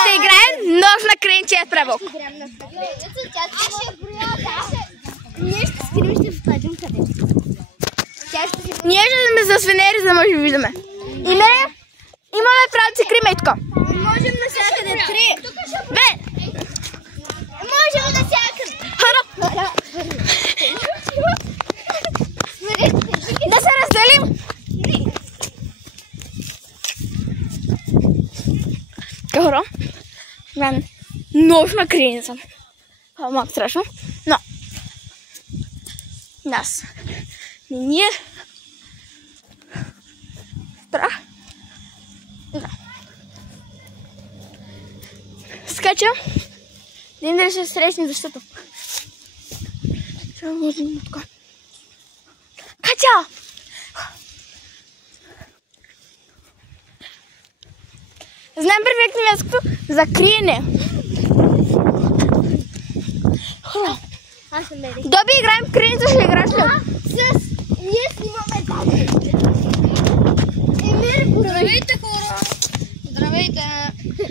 Ще играем нож на кренчия пръвок. Ние ще скрим, ще вкажем къде. Ние ще сме за свинери, за да може да виждаме. Или имаме право да си крием и така. Можем навсякъде 3. Бе! Можем навсякъде. Да се разделим. Хора, мен нож на криене съм. Малко страшно, но нас не ни е страх. Да. Скачам. Един да ще срещне, защото трябва да можем така. Катя! Знаем перфектно мястото за криене. Доби, играем в криенето, ще играеш ли? Ние снимаме тази. Емир, здравейте хора! Здравейте!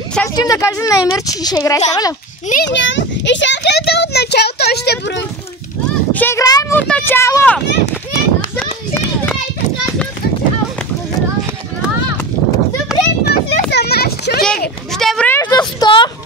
Сега ще им да кажем на Емир, че ще играеш, ама ли? Не, няма. И чакайте от начало, той ще брои. Ще играем от начало! Добре, после съм аз чуй. Ще броиш до 100.